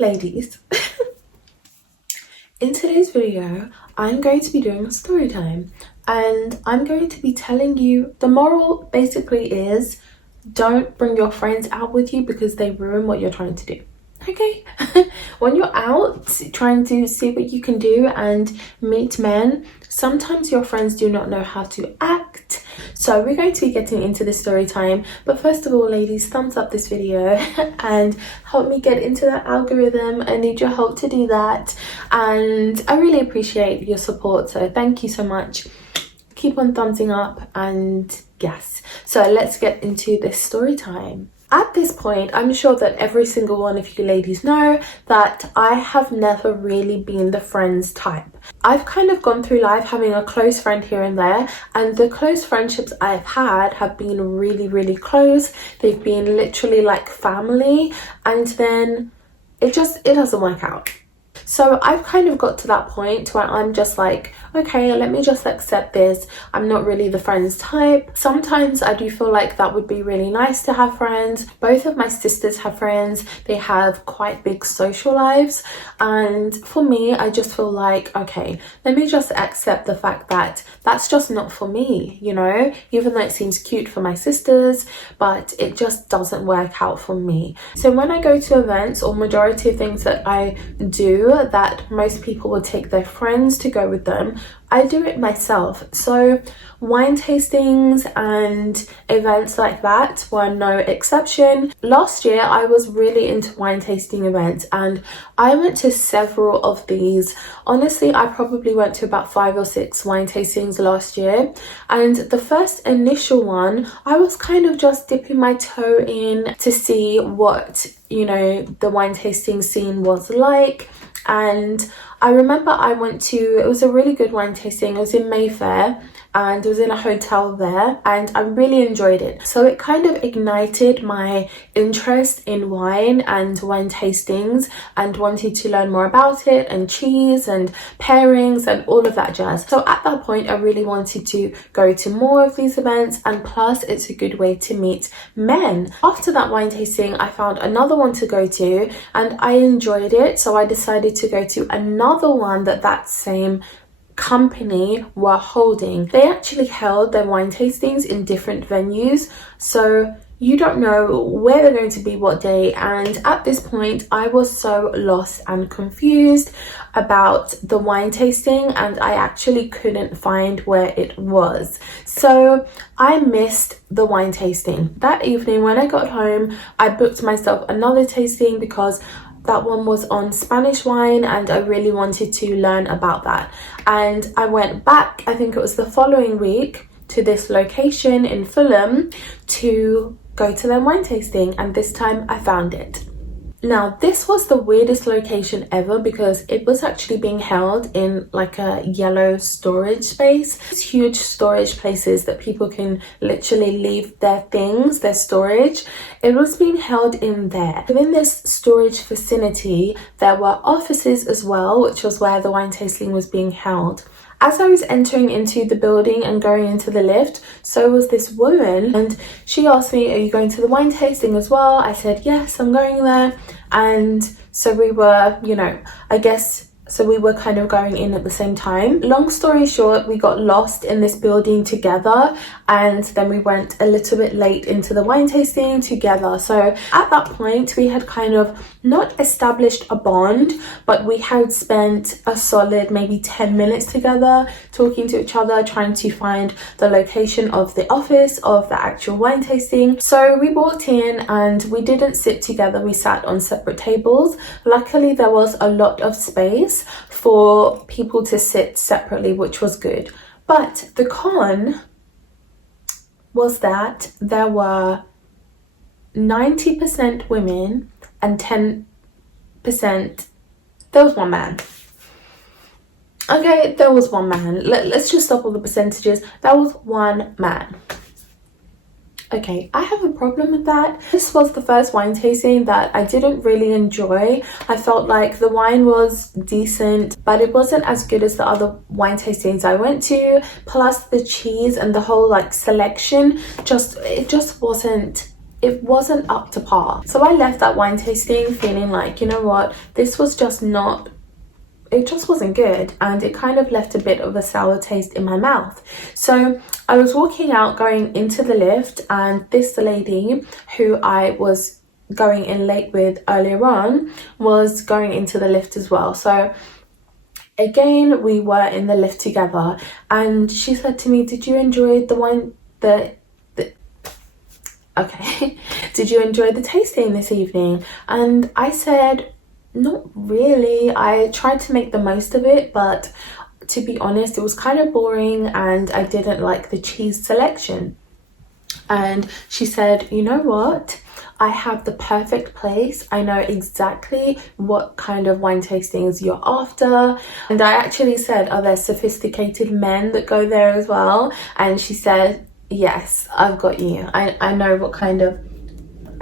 Ladies, in today's video, I'm going to be doing a story time, and I'm going to be telling you the moral basically is don't bring your friends out with you because they ruin what you're trying to do. Okay, when you're out trying to see what you can do and meet men, sometimes your friends do not know how to act. So we're going to be getting into this story time, but first of all, ladies, thumbs up this video and help me get into that algorithm. I need your help to do that, and I really appreciate your support, so thank you so much. Keep on thumbsing up, and yes, so let's get into this story time. At this point, I'm sure that every single one of you ladies know that I have never really been the friends type. I've kind of gone through life having a close friend here and there, and the close friendships I've had have been really, really close. They've been literally like family, and then it doesn't work out. So I've kind of got to that point where I'm just like, okay, let me just accept this. I'm not really the friends type. Sometimes I do feel like that would be really nice to have friends. Both of my sisters have friends. They have quite big social lives. And for me, I just feel like, okay, let me just accept the fact that that's just not for me, you know, even though it seems cute for my sisters, but it just doesn't work out for me. So when I go to events, or majority of things that I do that most people would take their friends to go with them, I do it myself. So wine tastings and events like that were no exception. Last year I was really into wine tasting events, and I went to several of these. Honestly, I probably went to about 5 or 6 wine tastings last year, and the first initial one I was kind of just dipping my toe in to see what, you know, the wine tasting scene was like. And I remember I went to, it was a really good wine tasting. It was in Mayfair, and it was in a hotel there, and I really enjoyed it. So it kind of ignited my interest in wine and wine tastings, and wanted to learn more about it, and cheese and pairings and all of that jazz. So at that point I really wanted to go to more of these events, and plus it's a good way to meet men. After that wine tasting I found another one to go to, and I enjoyed it, so I decided to go to another one that same company were holding. They actually held their wine tastings in different venues, so you don't know where they're going to be what day. And at this point I was so lost and confused about the wine tasting, and I actually couldn't find where it was. So I missed the wine tasting. That evening when I got home, I booked myself another tasting because that one was on Spanish wine, and I really wanted to learn about that. And I went back, I think it was the following week, to this location in Fulham to go to their wine tasting, and this time I found it. Now this was the weirdest location ever because it was actually being held in like a yellow storage space. It's huge storage places that people can literally leave their things, their storage. It was being held in there. Within this storage vicinity there were offices as well, which was where the wine tasting was being held. As I was entering into the building and going into the lift, so was this woman, and she asked me, are you going to the wine tasting as well? I said, yes, I'm going there. And so we were, you know, I guess, so we were kind of going in at the same time. Long story short, we got lost in this building together, and then we went a little bit late into the wine tasting together. So at that point we had kind of not established a bond, but we had spent a solid maybe 10 minutes together talking to each other, trying to find the location of the office of the actual wine tasting. So we walked in and we didn't sit together, we sat on separate tables. Luckily there was a lot of space for people to sit separately, which was good. But the con was that there were 90% women and 10%, there was one man. Okay, there was one man. Let's just stop all the percentages. There was one man. Okay, I have a problem with that. This was the first wine tasting that I didn't really enjoy. I felt like the wine was decent, but it wasn't as good as the other wine tastings I went to. Plus the cheese and the whole like selection, it just wasn't it wasn't up to par. So I left that wine tasting feeling like, you know what, this was just not, it just wasn't good, and it kind of left a bit of a sour taste in my mouth. So I was walking out going into the lift, and this lady who I was going in late with earlier on was going into the lift as well. So again, we were in the lift together, and she said to me, did you enjoy the wine, okay, did you enjoy the tasting this evening? And I said, not really. I tried to make the most of it, but to be honest, it was kind of boring and I didn't like the cheese selection. And she said, you know what? I have the perfect place. I know exactly what kind of wine tastings you're after. And I actually said, are there sophisticated men that go there as well? And she said, yes, I've got you. I know what kind of.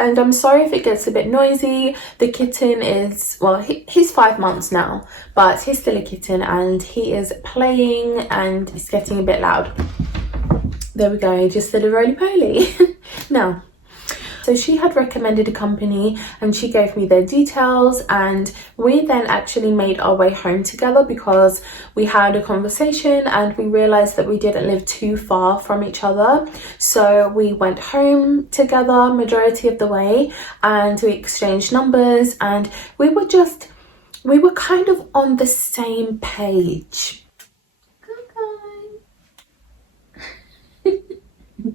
And I'm sorry if it gets a bit noisy. The kitten is, well, he's 5 months now, but he's still a kitten and he is playing and it's getting a bit loud. There we go, just did a roly-poly. Now, so she had recommended a company and she gave me their details, and we then actually made our way home together because we had a conversation and we realized that we didn't live too far from each other. So we went home together majority of the way and we exchanged numbers, and we were kind of on the same page.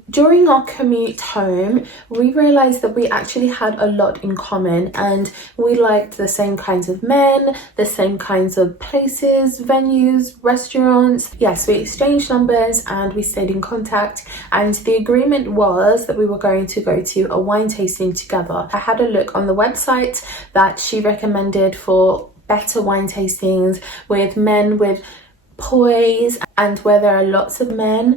During our commute home, we realized that we actually had a lot in common, and we liked the same kinds of men, the same kinds of places, venues, restaurants. Yes, we exchanged numbers and we stayed in contact, and the agreement was that we were going to go to a wine tasting together. I had a look on the website that she recommended for better wine tastings with men with poise, and where there are lots of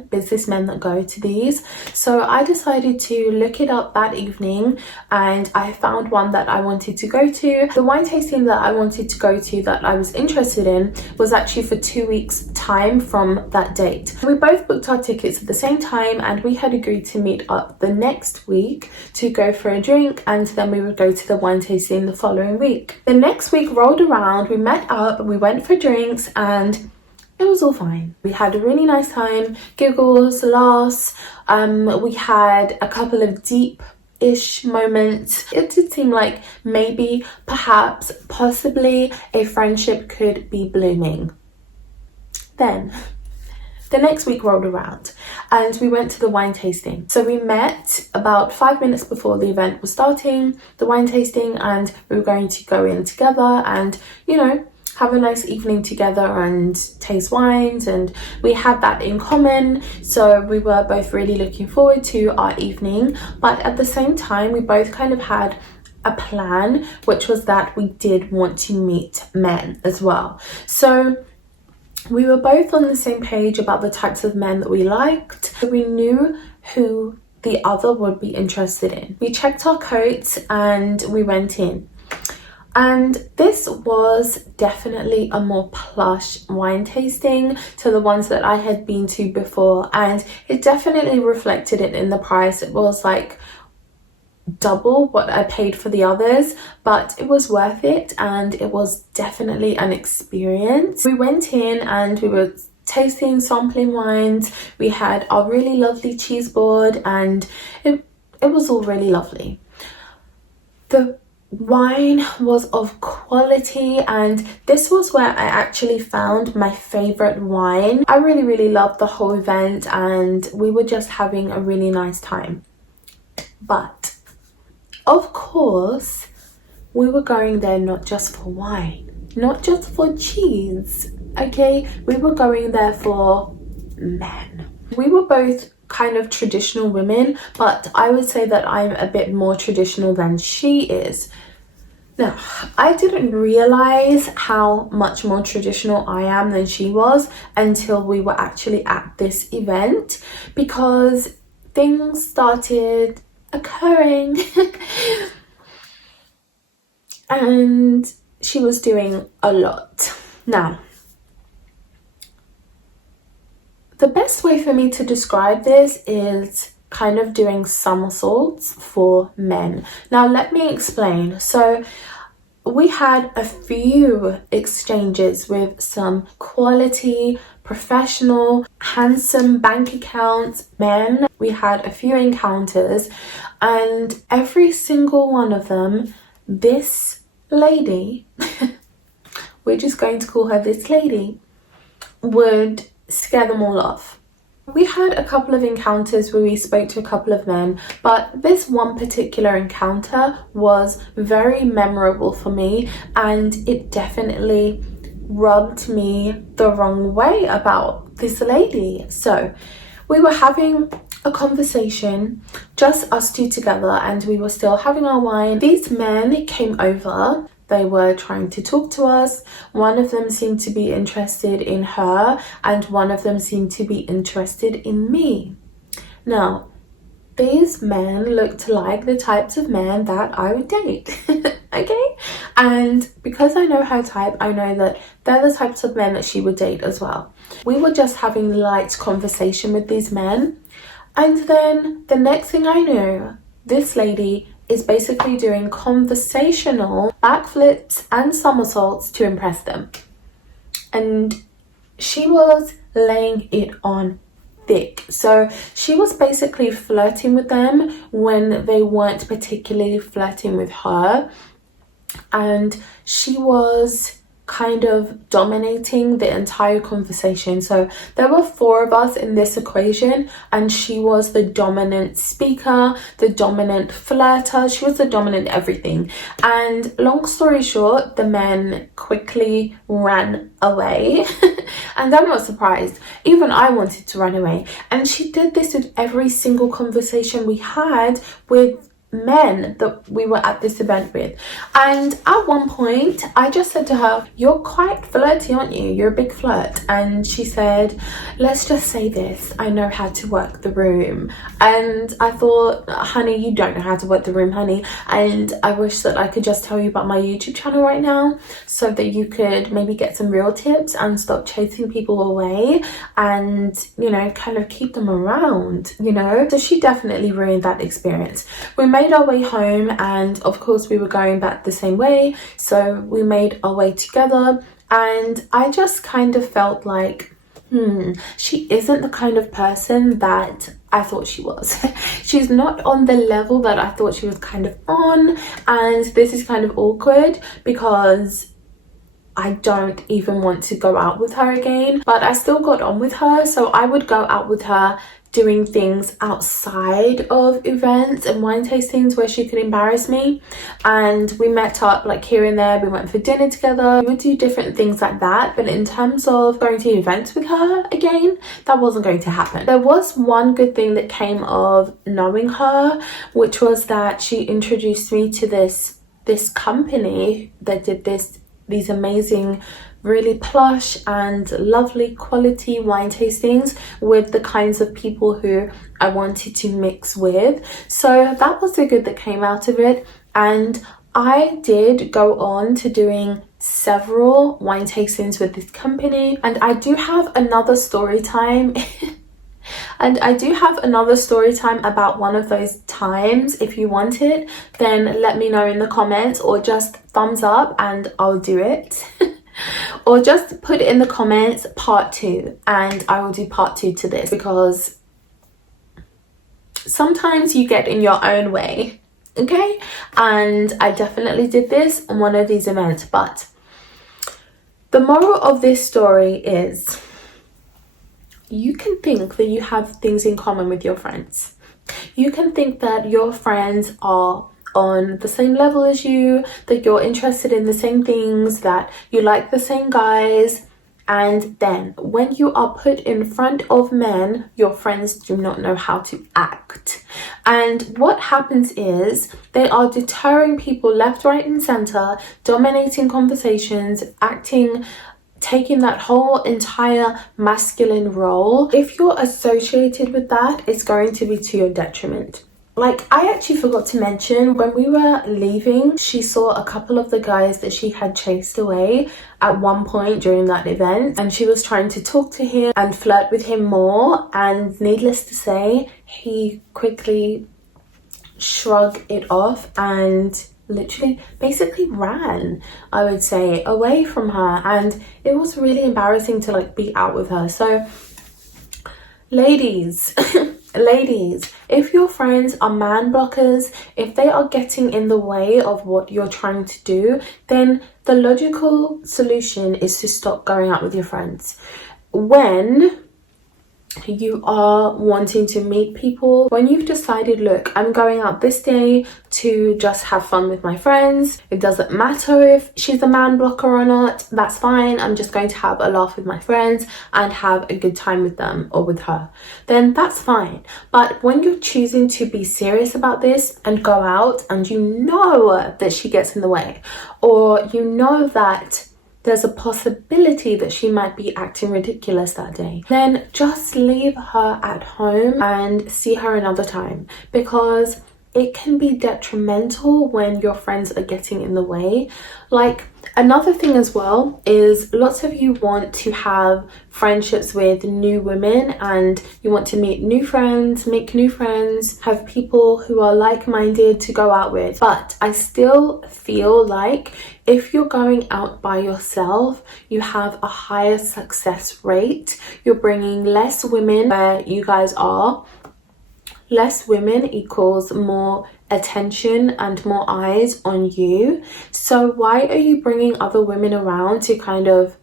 businessmen that go to these. So I decided to look it up that evening and I found one that I wanted to go to. The wine tasting that I wanted to go to, that I was interested in, was actually for 2 weeks time from that date. We both booked our tickets at the same time and we had agreed to meet up the next week to go for a drink, and then we would go to the wine tasting the following week. The next week rolled around, we met up, we went for drinks, and it was all fine. We had a really nice time, giggles, laughs. We had a couple of deep-ish moments. It did seem like maybe, perhaps, possibly a friendship could be blooming. Then, the next week rolled around and we went to the wine tasting. So we met about 5 minutes before the event was starting, the wine tasting, and we were going to go in together and, you know, have a nice evening together and taste wines, and we had that in common. So we were both really looking forward to our evening, but at the same time we both kind of had a plan, which was that we did want to meet men as well. So we were both on the same page about the types of men that we liked. So we knew who the other would be interested in. We checked our coats and we went in. And this was definitely a more plush wine tasting to the ones that I had been to before, and it definitely reflected it in the price. It was like double what I paid for the others, but it was worth it and it was definitely an experience. We went in and we were tasting, sampling wines. We had our really lovely cheese board and it was all really lovely. The wine was of quality, and this was where I actually found my favorite wine. I really loved the whole event and we were just having a really nice time. But of course we were going there not just for wine, not just for cheese, okay? We were going there for men. We were both kind of traditional women, but I would say that I'm a bit more traditional than she is. Now, I didn't realize how much more traditional I am than she was until we were actually at this event, because things started occurring and she was doing a lot. Now, the best way for me to describe this is kind of doing somersaults for men. Now let me explain. So we had a few exchanges with some quality, professional, handsome bank accounts men. We had a few encounters, and every single one of them, this lady, we're just going to call her this lady, would scare them all off. We had a couple of encounters where we spoke to a couple of men, but this one particular encounter was very memorable for me, and it definitely rubbed me the wrong way about this lady. So we were having a conversation, just us two together, and we were still having our wine. These men came over. They were trying to talk to us. One of them seemed to be interested in her, and one of them seemed to be interested in me. Now, these men looked like the types of men that I would date. Okay? And because I know her type, I know that they're the types of men that she would date as well. We were just having light conversation with these men. And then the next thing I knew, this lady is basically doing conversational backflips and somersaults to impress them. And she was laying it on thick. So she was basically flirting with them when they weren't particularly flirting with her. And she was kind of dominating the entire conversation. So there were 4 of us in this equation, and she was the dominant speaker, the dominant flirter. She was the dominant everything. And long story short, the men quickly ran away. And I'm not surprised. Even I wanted to run away. And she did this with every single conversation we had with men that we were at this event with. And at one point I just said to her, "You're quite flirty, aren't you? You're a big flirt." And she said, "Let's just say this, I know how to work the room." And I thought, honey, you don't know how to work the room, honey. And I wish that I could just tell you about my YouTube channel right now, so that you could maybe get some real tips and stop chasing people away and, you know, kind of keep them around, you know. So she definitely ruined that experience. We made our way home, and of course we were going back the same way, so we made our way together, and I just kind of felt like she isn't the kind of person that I thought she was. She's not on the level that I thought she was kind of on, and this is kind of awkward because I don't even want to go out with her again. But I still got on with her, so I would go out with her doing things outside of events and wine tastings where she could embarrass me. And we met up like here and there. We went for dinner together. We would do different things like that. But in terms of going to events with her again, that wasn't going to happen. There was one good thing that came of knowing her, which was that she introduced me to this company that did these amazing, really plush and lovely quality wine tastings with the kinds of people who I wanted to mix with. So that was the good that came out of it. And I did go on to doing several wine tastings with this company, and I do have another story time and I do have another story time about one of those times. If you want it, then let me know in the comments, or just thumbs up and I'll do it. Or just put in the comments part 2 and I will do part 2 to this, because sometimes you get in your own way, okay? And I definitely did this on one of these events. But the moral of this story is, you can think that you have things in common with your friends. You can think that your friends are on the same level as you, that you're interested in the same things, that you like the same guys, and then when you are put in front of men, your friends do not know how to act. And what happens is they are deterring people left, right and center, dominating conversations, taking that whole entire masculine role. If you're associated with that, it's going to be to your detriment. Like, I actually forgot to mention, when we were leaving, she saw a couple of the guys that she had chased away at one point during that event, and she was trying to talk to him and flirt with him more, and needless to say, he quickly shrugged it off and literally basically ran, I would say, away from her. And it was really embarrassing to like be out with her. So ladies, ladies, if your friends are man blockers, if they are getting in the way of what you're trying to do, then the logical solution is to stop going out with your friends. When you are wanting to meet people, when you've decided, look, I'm going out this day to just have fun with my friends, it doesn't matter if she's a man blocker or not, that's fine, I'm just going to have a laugh with my friends and have a good time with them or with her, then that's fine. But when you're choosing to be serious about this and go out and you know that she gets in the way, or you know that there's a possibility that she might be acting ridiculous that day, then just leave her at home and see her another time, because it can be detrimental when your friends are getting in the way. Like, another thing as well is, lots of you want to have friendships with new women and you want to meet new friends, make new friends, have people who are like-minded to go out with. But I still feel like if you're going out by yourself, you have a higher success rate. You're bringing less women where you guys are. Less women equals more attention and more eyes on you. So why are you bringing other women around to kind of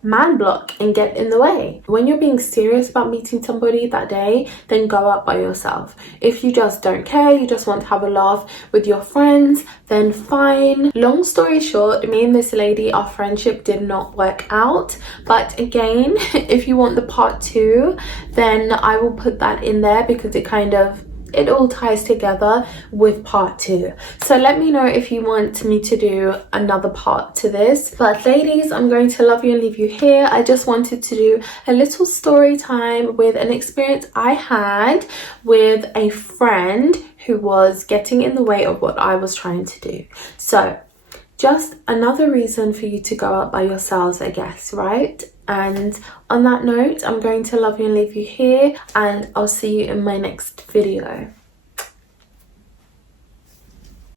man block and get in the way? When you're being serious about meeting somebody that day, then go out by yourself. If you just don't care, you just want to have a laugh with your friends, then fine. Long story short, me and this lady, our friendship did not work out. But again, if you want the part 2, then I will put that in there, because it all ties together with part 2. So let me know if you want me to do another part to this. But ladies, I'm going to love you and leave you here. I just wanted to do a little story time with an experience I had with a friend who was getting in the way of what I was trying to do. So just another reason for you to go out by yourselves, I guess, right? And on that note, I'm going to love you and leave you here, and I'll see you in my next video.